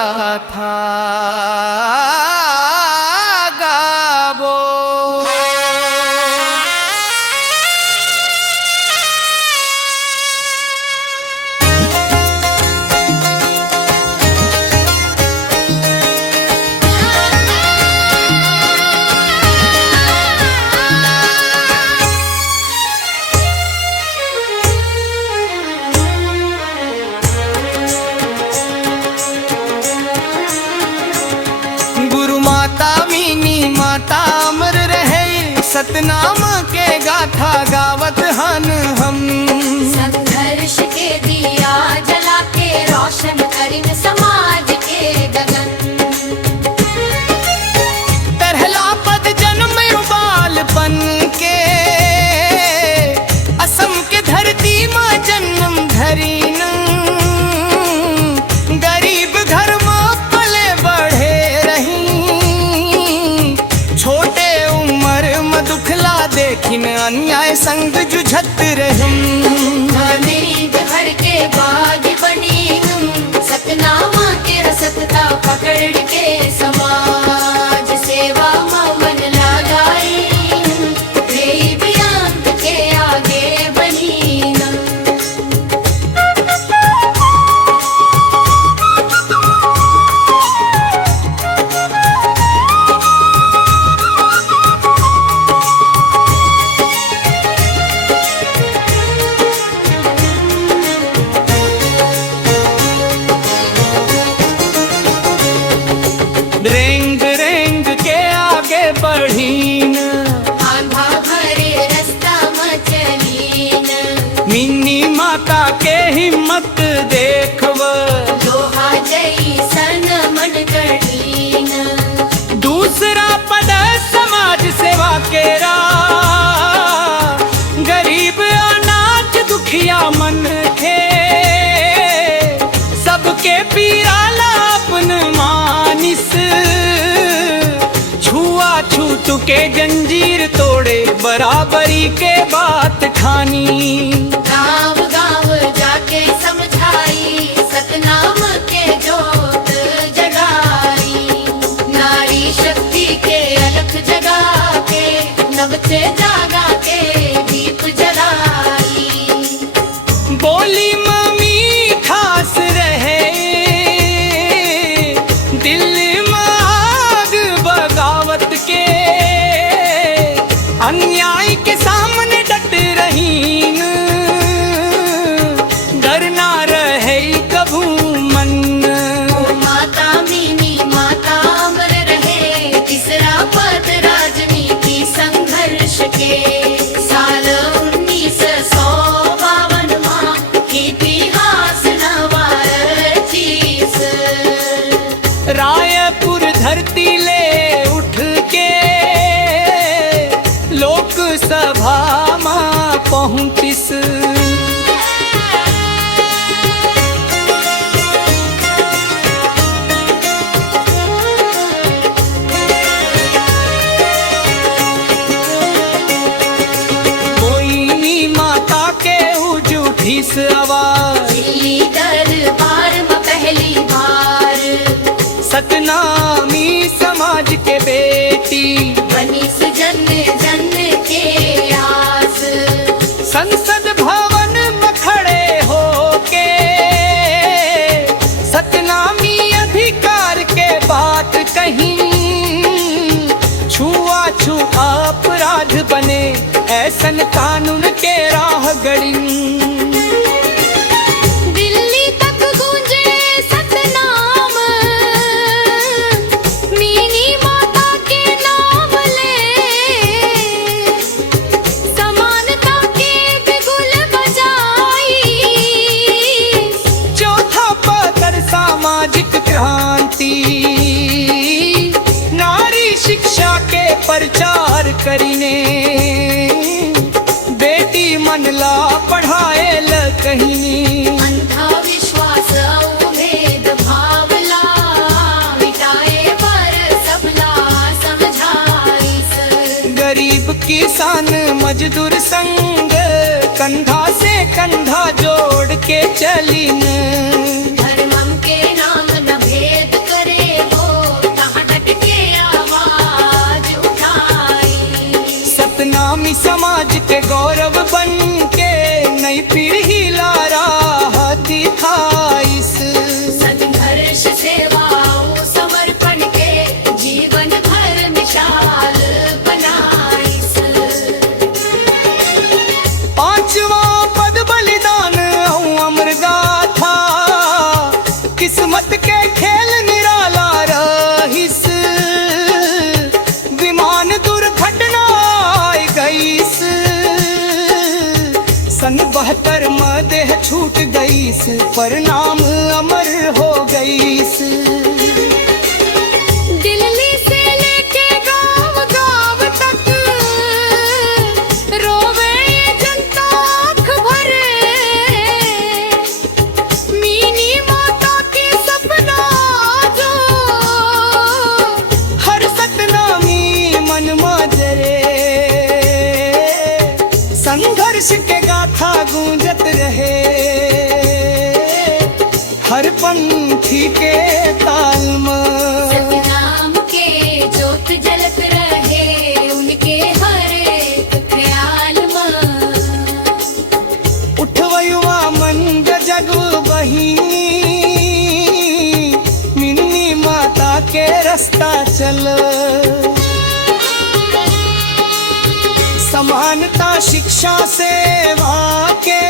गाथा गाबो। माता अमर रहे सतनाम के गाथा गावत हन हम। संघर्ष के दिया जला के रोशन करिन समाज के गगन। पहला पद जन्म बालपन के असम के धरती माँ जन्म धरीन। गरीब घर माँ पले बढ़े रही दुखला देखिन अन्याय संग जुझत रही। नींद भर के बाग बनी सतनामा के रसता पकड़ के समाज सेवा मन लगाई। अंत के आगे बनी रेंग रेंग के आगे बढ़ीन। आंधा भरे रास्ता मचलीन। मिन्नी माता के हिम्मत देखव। लोहा जैसन मन कठिन। दूसरा पद समाज सेवा के गरीब अनाथ दुखिया मन के सबके पीराला अपन मानिस। छूत के जंजीर तोड़े बराबरी के बात ठानी। गाँव गाँव जाके समझाई सतनाम के जोत जगाई। नारी शक्ति के अलख जगा के नव से जागा के दीप जलाई। बोली मम्मी खास रहे दिल माग बगावत के। अन्याय के सामने डट रही डरना रहे कभू मन। माता मीनी माता अमर रहे तीसरा पद राजनीति संघर्ष के। साल 1952 माँ इतिहास नवाचीस। रायपुर धरती ले उठ के लोकसभा मां पहुंचिस। कोई माता के उठीस आवाज। दरबार में पहली बार सतनामी समाज के बेटी बनी सुजन जन के आस। संसद भवन में खड़े होके सतनामी अधिकार के बात कहीं। छुआ अपराध बने ऐसन कानून के राह गड़ी। दिल्ली तक गूंजे सतनाम मीनी माता के नाम ले। समानता के बिगुल बजाई। चौथा पद सामाजिक क्रांति। नारी शिक्षा के प्रचार करीने बेटी मनला पढ़ाए ल कहीं। अंधा विश्वास भेद भावला मिटाए पर सबला समझाइस। गरीब किसान मजदूर संग कंधा से कंधा जोड़ के चलीन। धर्मम के नाम न भेद धर्म देह छूट गईस, पर नाम अमर हो गईस। दिल्ली से लेके गांव गांव तक रोवे ये जनता आँख भरे। मीनी माता के सपना जो हर सतनामी मन मजरे, संघर्ष के गाथा गूंजत रहे हर पंथी के ताल में। सतनाम के जोत जलत रहे उनके हर एक ख्याल में। उठवयुआ मन जग बही, मिन्नी माता के रास्ता चल। समानता शिक्षा सेवा के